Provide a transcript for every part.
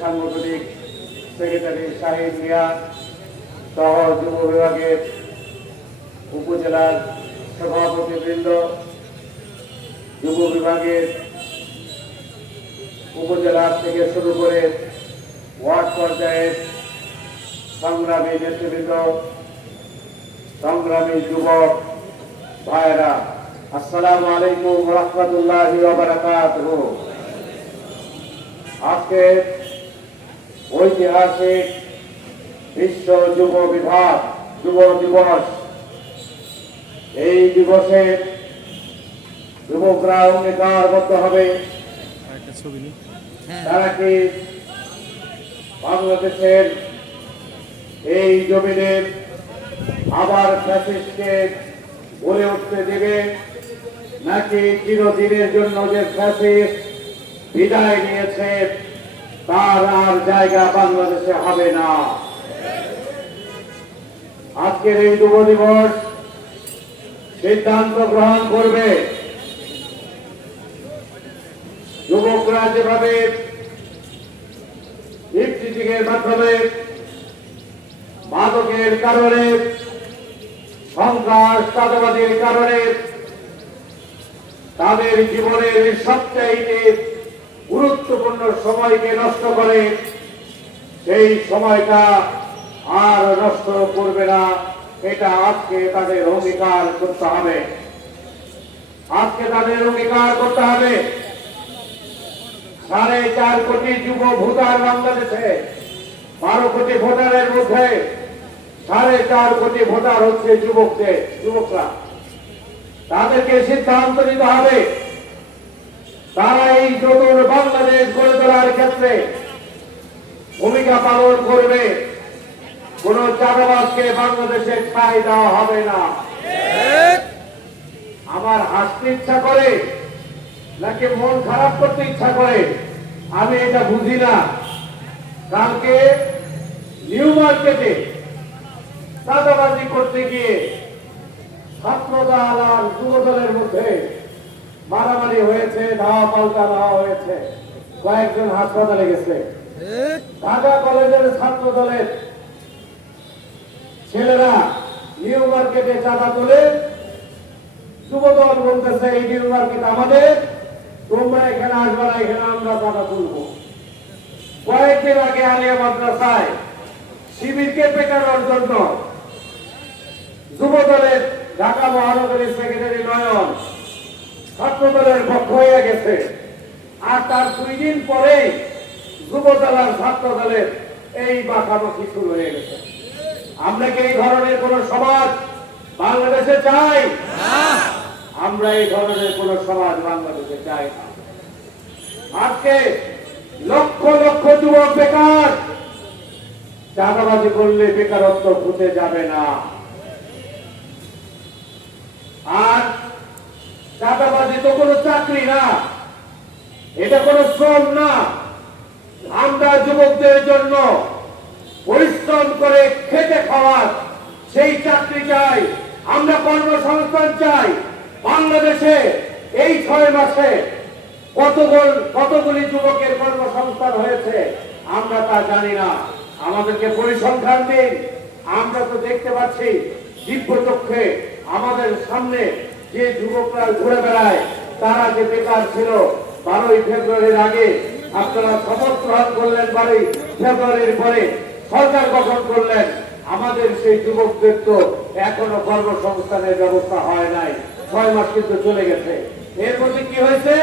সাংগঠনিক সেক্রেটারি শাহিদ মিয়া সহ যুব বিভাগের উপজেলার সভাপতিবৃন্দ, যুব বিভাগের উপজেলা থেকে শুরু করে ওয়ার্ড পর্যায়ের সংগ্রামী নেতৃবৃন্দ, সংগ্রামী যুবক ভাইরা, আসসালামু আলাইকুম ওয়া রাহমাতুল্লাহি ওয়া বারাকাতুহু। আজকে ঐতিহাসিক বিশ্ব যুব দিবস। এই দিবসে যুবকরা অঙ্গীকারবদ্ধ হবে তারা কি বাংলাদেশের এই জমিনে আবার ফ্যাসিস্টকে গড়ে উঠতে দেবে, নাকি চিরদিনের জন্য যে ফ্যাসিস্ট বিদায় নিয়েছে তার আর জায়গা বাংলাদেশে হবে না। আজকের এই যুব দিবস সিদ্ধান্ত গ্রহণ করবে যুবকরা যেভাবে ইফতিজিংয়ের মাধ্যমে মাদকের কারণে, সন্ত্রাস চাঁদাবাদের কারণে তাদের জীবনের সবচাইতে গুরুত্বপূর্ণ সময়কে নষ্ট করে, সেই সময়টা আর নষ্ট করবে না। এটা আজকে তাদের অঙ্গীকার করতে হবে। আজকে তাদের অঙ্গীকার করতে হবে। 4.5 কোটি যুব ভোটার বাংলাদেশে, 12 কোটি ভোটারের মধ্যে 4.5 কোটি ভোটার হচ্ছে যুবকরা। তাদেরকে সিদ্ধান্ত নিতে হবে তারা এই নতুন বাংলাদেশ গড়ে তোলার ক্ষেত্রে ভূমিকা পালন করবে। কোন চাঁদাবাজকে বাংলাদেশে ঠাঁই দেওয়া হবে না। আমার হাসতে ইচ্ছা করে নাকি মন খারাপ করতে ইচ্ছা করে আমি এটা বুঝি না। কালকে নিউ মার্কেটে চাঁদাবাজি করতে গিয়ে ছাত্রদল আর যুবদলের মধ্যে মারামারি হয়েছে, ধাওয়া পাল্টা দেওয়া হয়েছে, কয়েকজন হাসপাতালে গেছে। ঢাকা কলেজের ছাত্র দলের ছেলেরা নিউ মার্কেটে চাঁদা তোলে, যুবদল বলতেছে এই নিউ মার্কেট আমাদের, তোমরা এখানে আসবে না, এখানে আমরা চাঁদা তুলব। কয়েকদিন আগে আলিয়া মাদ্রাসায় শিবিরকে পেটানোর জন্য যুবদলের ঢাকা মহানগরীর সেক্রেটারি নয়ন ছাত্র দলের পক্ষ হয়ে গেছে, আর তার 2 দিন পরেই যুবদল আর ছাত্র দলের এই মাখামাখি শুরু হয়ে গেছে। আমরা কি এই ধরনের কোন সমাজ বাংলাদেশে চাই? আমরা এই ধরনের কোন সমাজ বাংলাদেশে চাই না। আজকে লক্ষ লক্ষ যুবক বেকার। চাঁদাবাজি করলে বেকারত্ব ঘুচে যাবে না। আর চাঁদাবাজি তো কোনো চাকরি না, এটা কোনো শ্রম না। আমরা যুবকদের জন্য পরিশ্রম করে খেটে খাওয়ার সেই চাকরি চাই, আমরা কর্মসংস্থান চাই। বাংলাদেশে এই 6 মাসে কতগুলি যুবকের কর্মসংস্থান হয়েছে আমরা তা জানি না। আমাদেরকে পরিসংখ্যান দিন। আমরা তো দেখতে পাচ্ছি দিব্য চক্ষে আমাদের সামনে যে যুবকরা ঘুরে বেড়ায়, তারা যে বেকার ছিল 12ই ফেব্রুয়ারির আগে আপনারা শপথ গ্রহণ করলেন, 12ই ফেব্রুয়ারির পরে সরকার গঠন করলেন। আমাদের সেই যুবকদের তো এখনো কর্মসংস্থানের ব্যবস্থা হয় নাই। 6 মাস কিন্তু চলে গেছে। এর মধ্যে কি হয়েছে?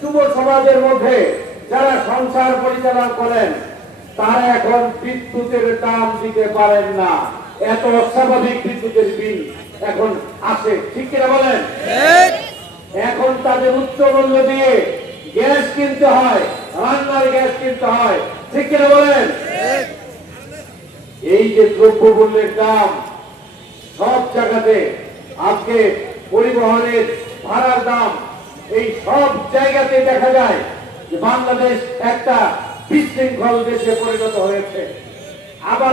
যুব সমাজের মধ্যে যারা সংসার পরিচালনা করেন তারা এখন বিদ্যুতের দাম দিতে পারেন না। এত অস্বাভাবিক বিদ্যুতের বিল এখন আসে, ঠিক কিনা বলেন? এখন তাদের উচ্চ মূল্য দিয়ে গ্যাস কিনতে হয়, রান্নার গ্যাস কিনতে হয়, ঠিক কিনা বলেন? এই যে দ্রব্যমূল্যের দাম সব জায়গাতে, আজকে পরিবহনের ভাড়ার দাম, এই সব জায়গাতে দেখা যায় যে বাংলাদেশ একটা বিশৃঙ্খল দেশে পরিণত হয়েছে। আবার